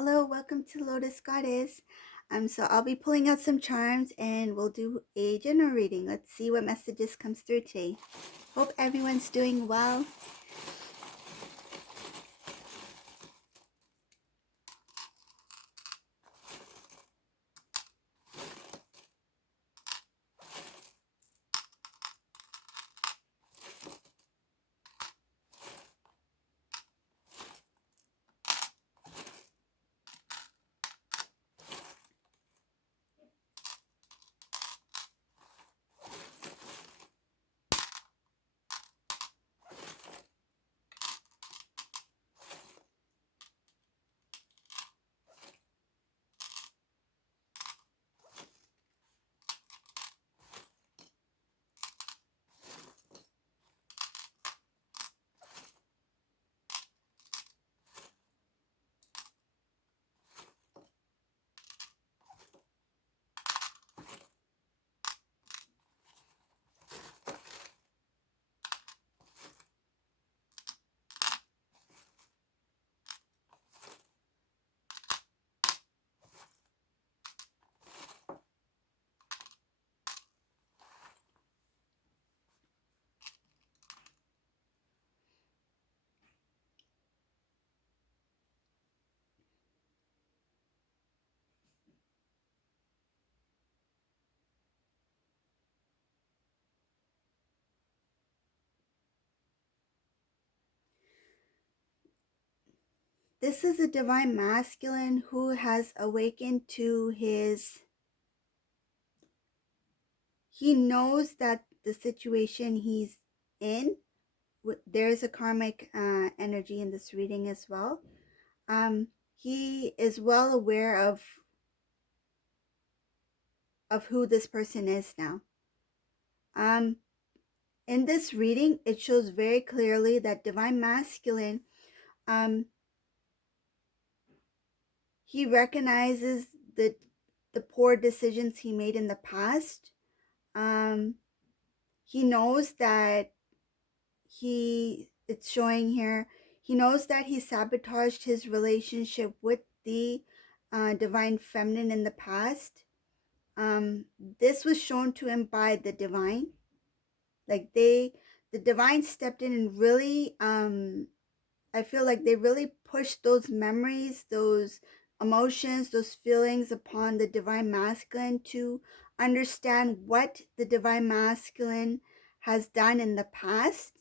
Hello, welcome to Lotus Goddess. So I'll be pulling out some charms and we'll do a general reading. Let's see what messages comes through today. Hope everyone's doing well. This is a divine masculine who has awakened to he knows that the situation he's in, there's a karmic energy in this reading as well. He is well aware of who this person is now. In this reading, it shows very clearly that divine masculine, um, he recognizes the poor decisions he made in the past. Um, he knows that it's showing here, he knows that he sabotaged his relationship with the divine feminine in the past. This was shown to him by the divine. Like the divine stepped in and really, I feel like they really pushed those memories, those emotions, those feelings upon the divine masculine to understand what the divine masculine has done in the past,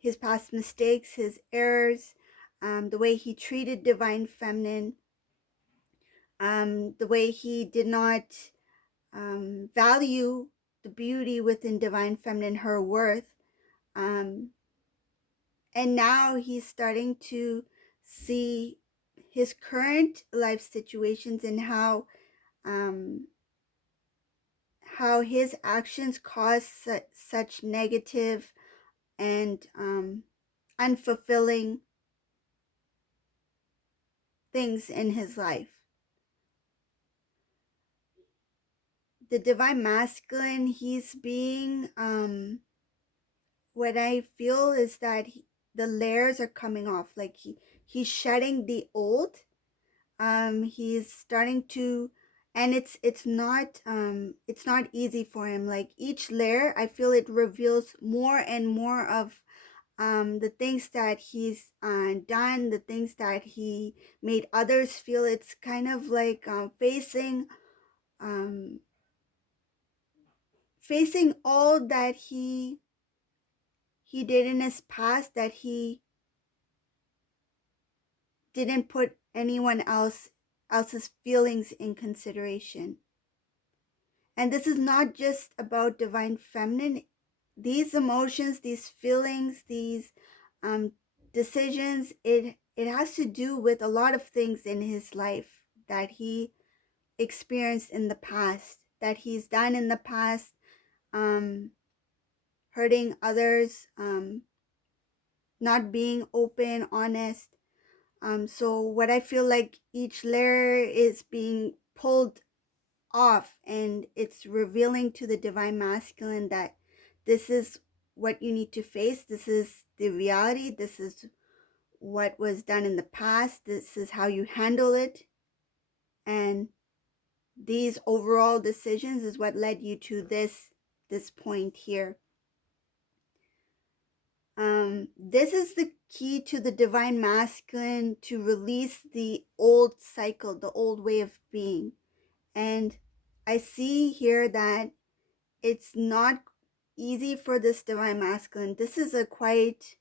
his past mistakes, his errors, the way he treated divine feminine, the way he did not value the beauty within divine feminine, her worth. Um, and now he's starting to see his current life situations and how his actions cause such negative and unfulfilling things in his life. The divine masculine, he's being what I feel is that the layers are coming off. Like he's shedding the old. He's starting to, and it's not easy for him. Like each layer, I feel it reveals more and more of the things that he's done, the things that he made others feel. It's kind of like um, facing all that he did in his past, that he didn't put anyone else's feelings in consideration. And this is not just about divine feminine. These emotions, these feelings, these decisions, it has to do with a lot of things in his life that he experienced in the past, that he's done in the past, hurting others, not being open, honest. So what I feel like each layer is being pulled off, and it's revealing to the divine masculine that this is what you need to face. This is the reality. This is what was done in the past. This is how you handle it. And these overall decisions is what led you to this point here. This is the key to the divine masculine, to release the old cycle, the old way of being. And I see here that it's not easy for this divine masculine. This is a quite,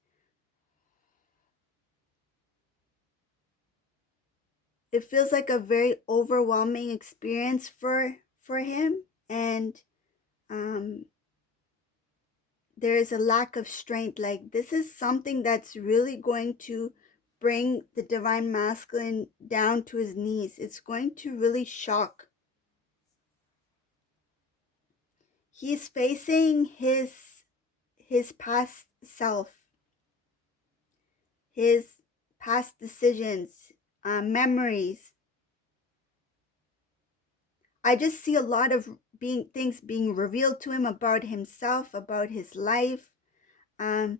it feels like a very overwhelming experience for him. And there is a lack of strength. Like, this is something that's really going to bring the divine masculine down to his knees. It's going to really shock. He's facing his past self, his past decisions, memories. I just see a lot of things being revealed to him about himself, about his life. The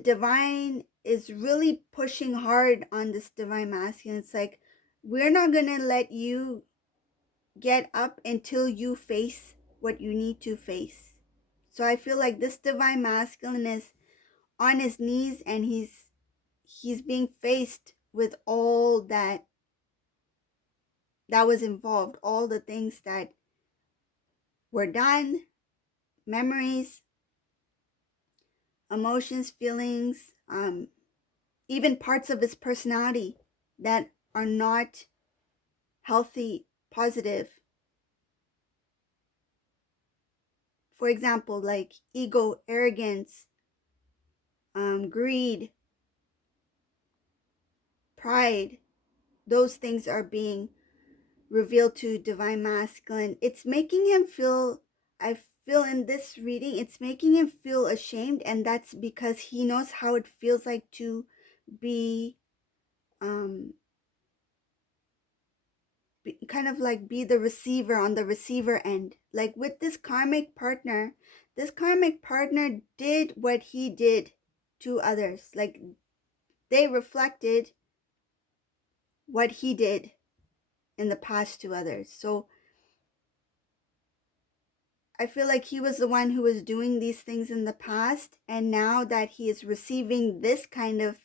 divine is really pushing hard on this divine masculine. It's like, we're not going to let you get up until you face what you need to face. So I feel like this divine masculine is on his knees, and he's being faced with all that was involved, all the things that were done, memories, emotions, feelings, even parts of his personality that are not healthy, positive. For example, like ego, arrogance, greed, pride. Those things are being revealed to divine masculine. It's making him feel, I feel in this reading, it's making him feel ashamed, and that's because he knows how it feels like to be kind of like be the receiver, on the receiver end. Like with this karmic partner did what he did to others. Like, they reflected what he did in the past to others. So I feel like he was the one who was doing these things in the past, and now that he is receiving this kind of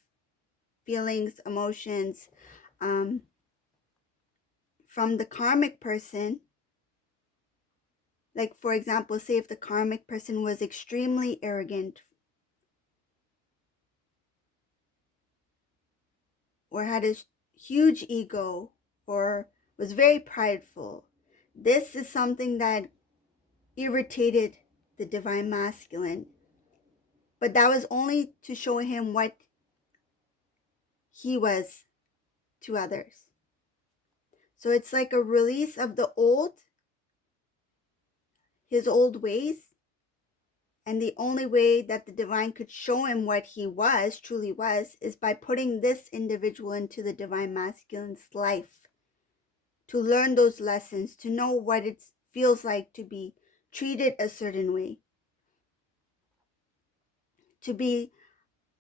feelings, emotions, from the karmic person. Like, for example, say if the karmic person was extremely arrogant, or had a huge ego, or was very prideful, this is something that irritated the divine masculine. But that was only to show him what he was to others. So it's like a release of the old, his old ways. And the only way that the divine could show him what he was, truly was, is by putting this individual into the divine masculine's life, to learn those lessons, to know what it feels like to be treated a certain way, to be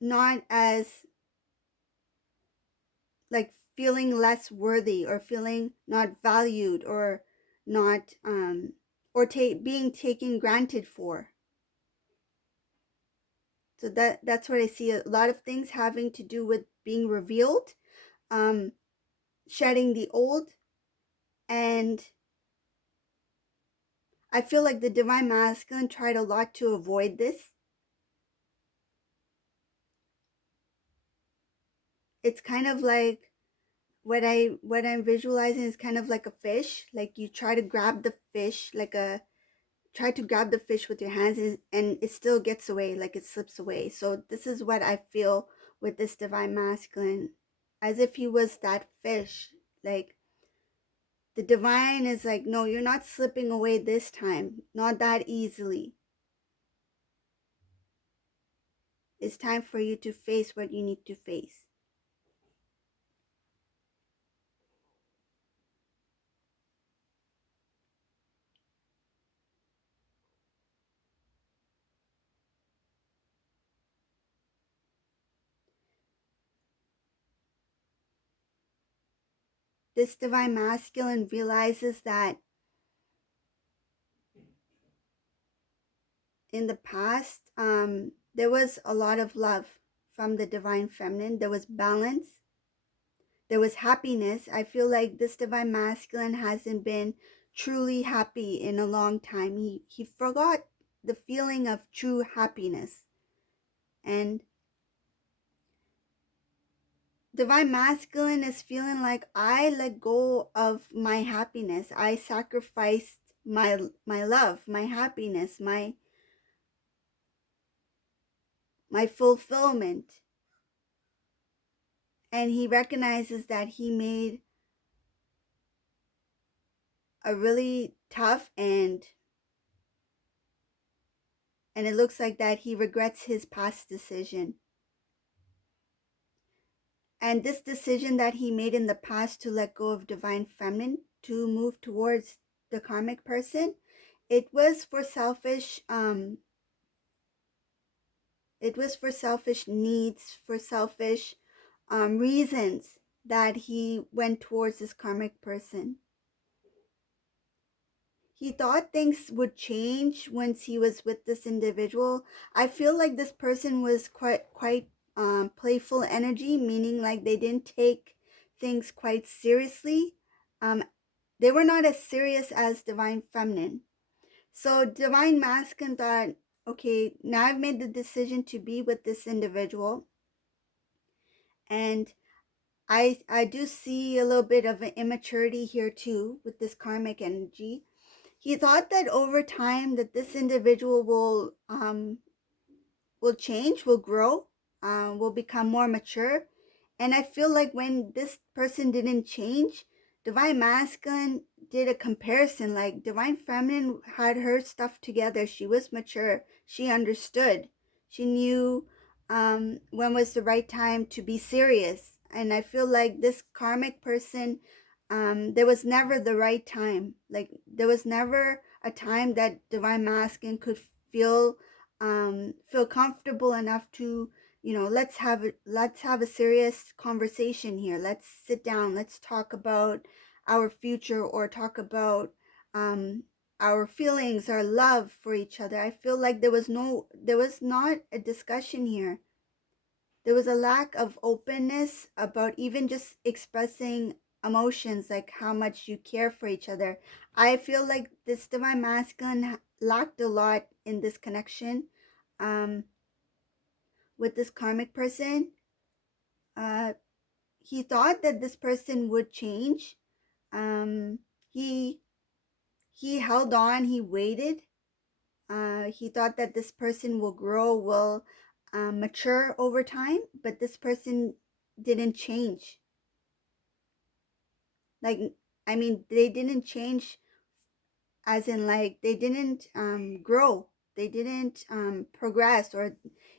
not as like feeling less worthy, or feeling not valued, or not being taken granted for. So that's what I see. A lot of things having to do with being revealed, shedding the old. And I feel like the divine masculine tried a lot to avoid this. It's kind of like what I'm visualizing is kind of like a fish. Like, you try to grab the fish, try to grab the fish with your hands, and it still gets away, like it slips away. So this is what I feel with this divine masculine, as if he was that fish. Like, the divine is like, no, you're not slipping away this time, not that easily. It's time for you to face what you need to face. this divine masculine realizes that in the past, there was a lot of love from the divine feminine. There was balance. There was happiness. I feel like this divine masculine hasn't been truly happy in a long time. He forgot the feeling of true happiness. And divine masculine is feeling like I let go of my happiness. I sacrificed my love, my happiness, my fulfillment. And he recognizes that he made a really tough and it looks like that he regrets his past decision. And this decision that he made in the past to let go of divine feminine to move towards the karmic person, it was for selfish needs, for selfish reasons that he went towards this karmic person. He thought things would change once he was with this individual. I feel like this person was quite playful energy, meaning like they didn't take things quite seriously. Um, they were not as serious as divine feminine. So divine masculine thought, okay, now I've made the decision to be with this individual, and I do see a little bit of an immaturity here too with this karmic energy. He thought that over time that this individual will change, will grow, will become more mature. And I feel like when this person didn't change, divine masculine did a comparison. Like divine feminine had her stuff together. She was mature. She understood. She knew when was the right time to be serious. And I feel like this karmic person, there was never the right time. Like there was never a time that divine masculine could feel comfortable enough to, let's have a serious conversation here. Let's sit down. Let's talk about our future, or talk about our feelings, our love for each other. I feel like there was not a discussion here. There was a lack of openness about even just expressing emotions, like how much you care for each other. I feel like this divine masculine lacked a lot in this connection um, with this karmic person. Uh, he thought that this person would change. Um, he he held on. He waited. He thought that this person will grow, will mature over time, but this person didn't change. Like, I mean, they didn't change as in like they didn't grow. They didn't progress, or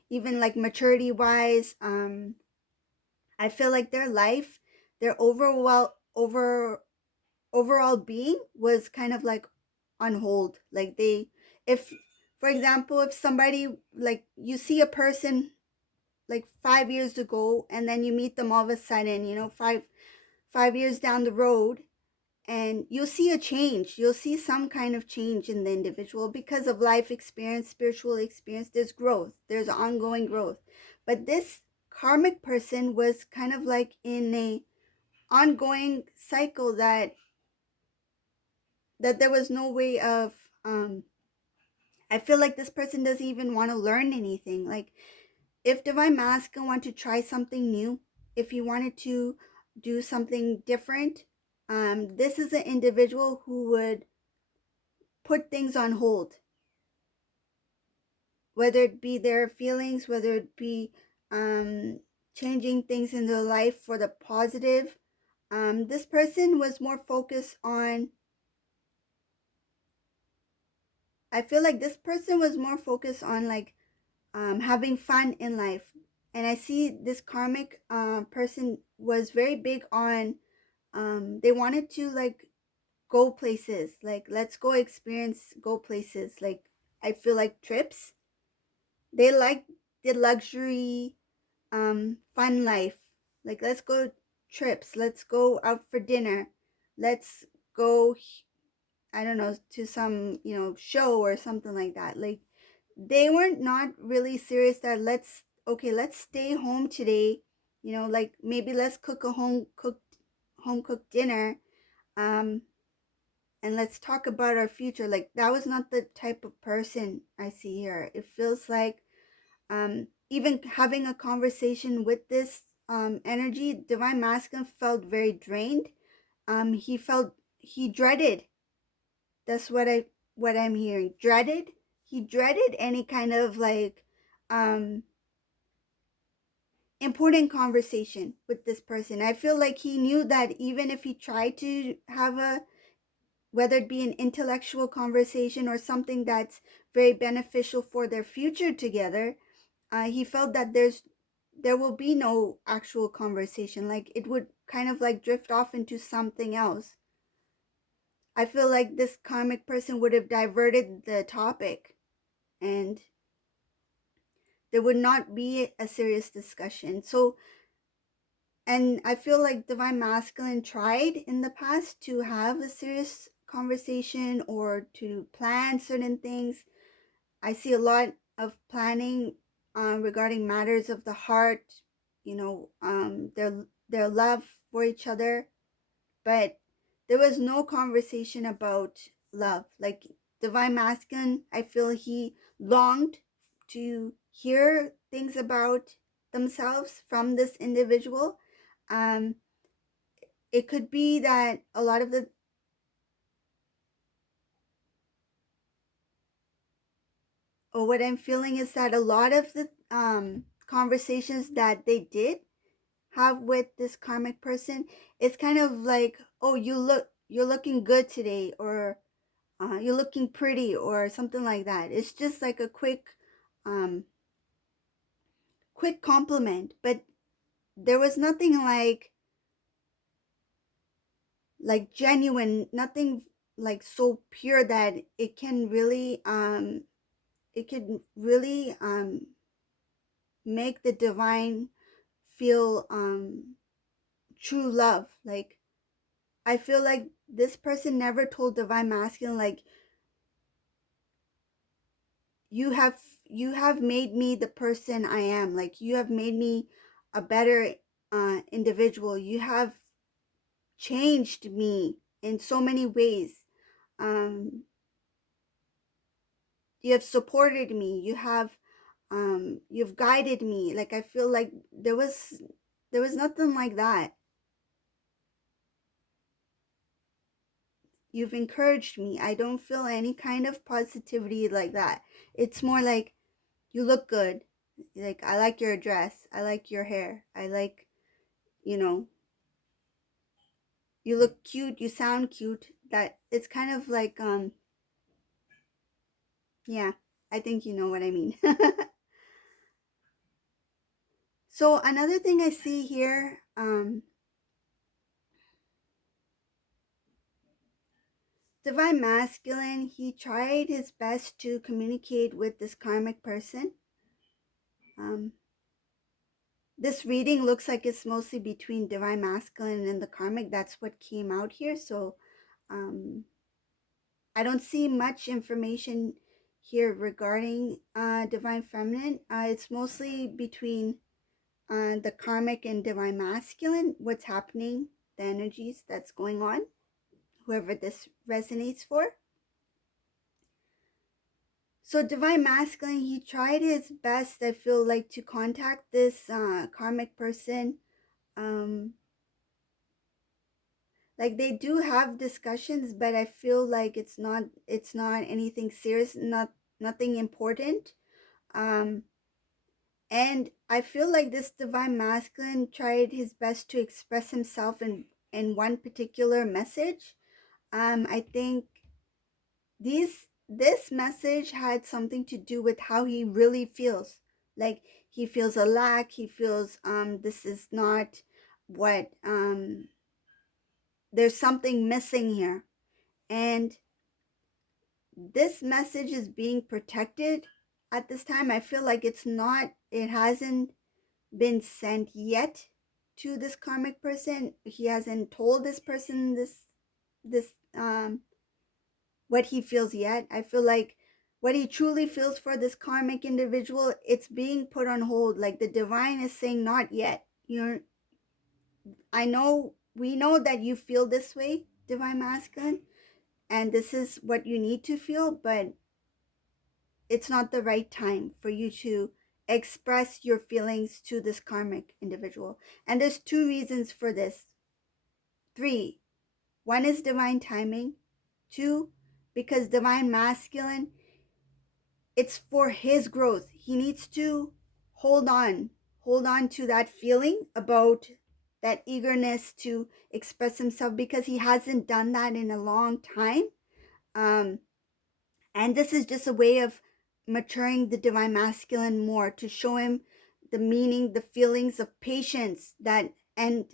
even like maturity wise. I feel like their life, their overall being was kind of like on hold. Like if, for example, if somebody, like you see a person like 5 years ago, and then you meet them all of a sudden, five years down the road, and you'll see a change. You'll see some kind of change in the individual because of life experience, spiritual experience. There's growth, there's ongoing growth. But this karmic person was kind of like in a ongoing cycle that there was no way of I feel like this person doesn't even want to learn anything. Like if divine masculine wanted to try something new, if he wanted to do something different, this is an individual who would put things on hold, whether it be their feelings, whether it be changing things in their life for the positive. This person was more focused on, I feel like this person was more focused on like having fun in life. And I see this karmic person was very big on, they wanted to like go places, like let's go experience, go places. Like I feel like trips. They like the luxury, fun life. Like let's go trips. Let's go out for dinner. Let's go, I don't know, to some, show or something like that. Like, they weren't not really serious that let's stay home today. Like, maybe let's cook a home cooked dinner. Um, and let's talk about our future. Like, that was not the type of person I see here. It feels like, even having a conversation with this energy, divine masculine felt very drained. He dreaded. That's what I'm hearing. Dreaded. He dreaded any kind of like um important conversation with this person. I feel like he knew that even if he tried to have a, whether it be an intellectual conversation or something that's very beneficial for their future together, he felt that there will be no actual conversation. Like, it would kind of like drift off into something else. I feel like this karmic person would have diverted the topic, and there would not be a serious discussion. So, and I feel like divine masculine tried in the past to have a serious conversation or to plan certain things. I see a lot of planning regarding matters of the heart, their love for each other, but there was no conversation about love. Like, divine masculine, I feel he longed to hear things about themselves from this individual. Um, it could be that a lot of the, or what I'm feeling is that a lot of the conversations that they did have with this karmic person, it's kind of like, oh, you're looking good today, or you're looking pretty, or something like that. It's just like a um quick compliment, but there was nothing like genuine, nothing like so pure that it can really make the divine feel true love. Like, I feel like this person never told divine masculine, like, you have you have made me the person I am. Like, you have made me a better individual. You have changed me in so many ways. um you have supported me. You've guided me. Like, I feel like there was nothing like that. You've encouraged me. I don't feel any kind of positivity like that. It's more like, you look good. Like, I like your dress. I like your hair. I like, you know, you look cute. You sound cute. That it's kind of like, yeah, I think you know what I mean. So another thing I see here, divine masculine, he tried his best to communicate with this karmic person. Um, this reading looks like it's mostly between divine masculine and the karmic. That's what came out here. So um, I don't see much information here regarding divine feminine. It's mostly between the karmic and divine masculine, what's happening, the energies that's going on, whoever this resonates for. So divine masculine, he tried his best, I feel like, to contact this karmic person. Um, like, they do have discussions, but I feel like it's not anything serious, nothing important. Um, and I feel like this divine masculine tried his best to express himself in one particular message. I think this message had something to do with how he really feels. Like, he feels a lack. He feels this is not what there's something missing here, and this message is being protected at this time. I feel like it hasn't been sent yet to this karmic person. He hasn't told this person this what he feels yet. I feel like what he truly feels for this karmic individual, it's being put on hold. Like the divine is saying, not yet. We know that you feel this way, divine masculine, and this is what you need to feel, but it's not the right time for you to express your feelings to this karmic individual. And there's two reasons for this. Three. One is divine timing. Two, because divine masculine, it's for his growth. He needs to hold on to that feeling about that eagerness to express himself, because he hasn't done that in a long time. And this is just a way of maturing the divine masculine more, to show him the meaning, the feelings of patience, that and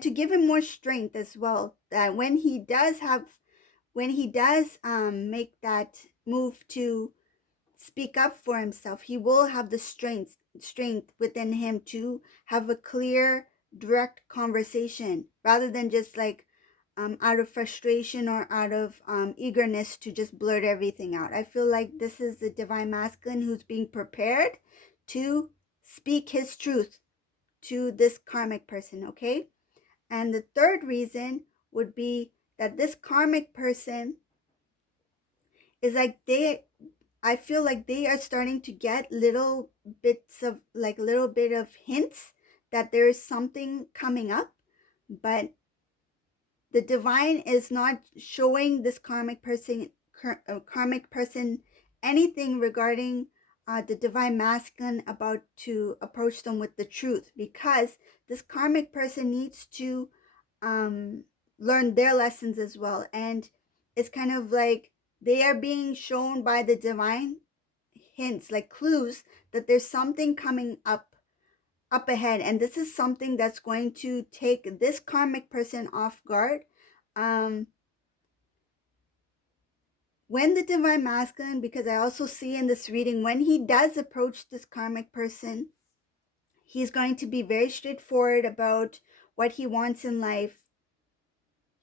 to give him more strength as well, that when he does make that move to speak up for himself, he will have the strength within him to have a clear, direct conversation, rather than just like out of frustration or out of eagerness to just blurt everything out. I feel like this is the divine masculine who's being prepared to speak his truth to this karmic person, okay? And the third reason would be that this karmic person is like I feel like they are starting to get little bit of hints that there is something coming up, but the divine is not showing this karmic person anything regarding the divine masculine about to approach them with the truth, because this karmic person needs to learn their lessons as well. And it's kind of like they are being shown by the divine hints, like clues, that there's something coming up ahead, and this is something that's going to take this karmic person off guard. um when the divine masculine, because I also see in this reading, when he does approach this karmic person, he's going to be very straightforward about what he wants in life.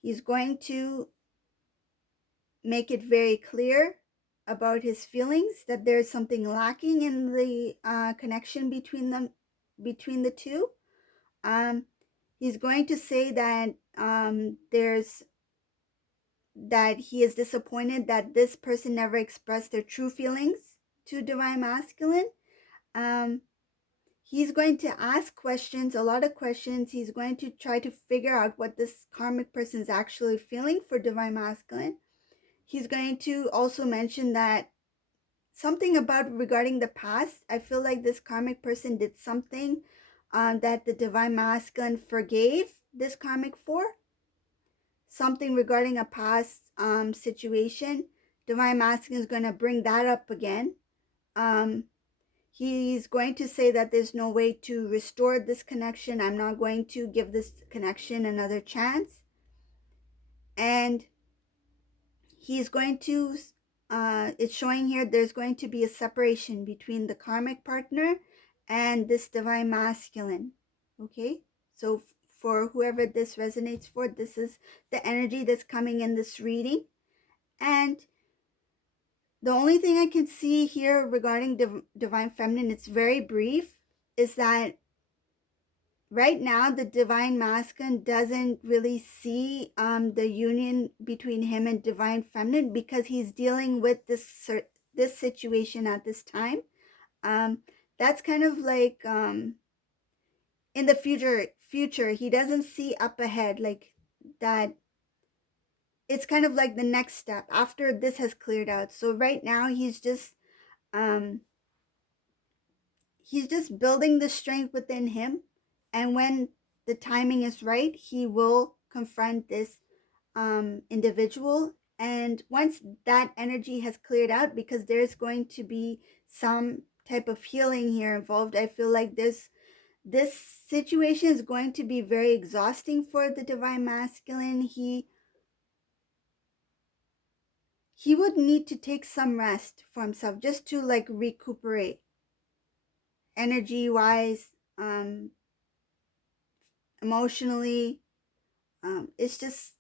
He's going to make it very clear about his feelings, that there's something lacking in the connection between the two. um he's going to say that there's that he is disappointed that this person never expressed their true feelings to divine masculine. um he's going to ask questions, a lot of questions. He's going to try to figure out what this karmic person is actually feeling for divine masculine. He's going to also mention that something about regarding the past. I feel like this karmic person did something that the divine masculine forgave this karmic for, something regarding a past situation. Divine masculine is going to bring that up again. He's going to say that there's no way to restore this connection. I'm not going to give this connection another chance. And he's going to it's showing here there's going to be a separation between the karmic partner and this divine masculine. Okay, so for whoever this resonates for, this is the energy that's coming in this reading. And the only thing I can see here regarding divine feminine, it's very brief, is that right now the divine masculine doesn't really see the union between him and divine feminine, because he's dealing with this situation at this time. That's kind of like in the future he doesn't see up ahead, like that. It's kind of like the next step after this has cleared out. So right now um he's just building the strength within him, and when the timing is right, he will confront this individual. And once that energy has cleared out, because there's going to be some type of healing here involved, I feel like this situation is going to be very exhausting for the divine masculine. He would need to take some rest for himself, just to like recuperate energy wise, emotionally. It's just,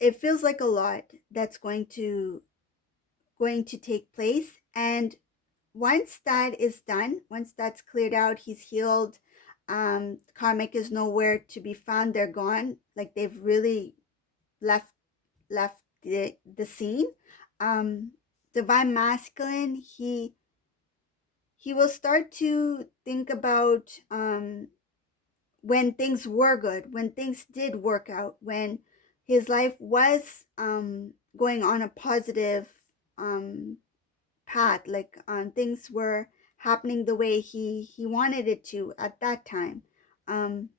it feels like a lot that's going to take place. And once that is done, once that's cleared out, he's healed, karmic is nowhere to be found, they're gone, like they've really left the scene. um Divine masculine, he will start to think about when things were good, when things did work out, when his life was going on a positive um path, like things were happening the way he wanted it to at that time. um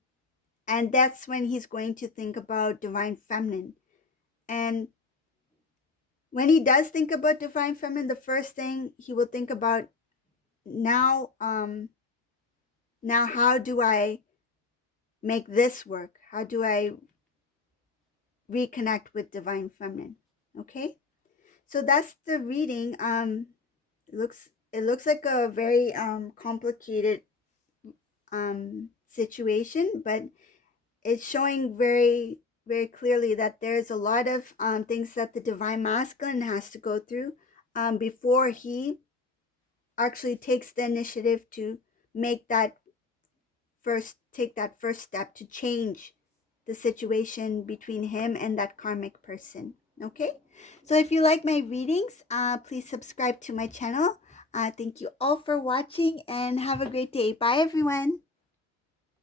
and that's when he's going to think about divine feminine. And when he does think about divine feminine, the first thing he will think about, now now how do I make this work, how do I reconnect with divine feminine. Okay, so that's the reading. It looks like a very complicated situation, but it's showing very, very clearly that there's a lot of things that the divine masculine has to go through before he actually takes the initiative to make that take that first step to change the situation between him and that karmic person. Okay, so if you like my readings, please subscribe to my channel. Thank you all for watching and have a great day. Bye everyone.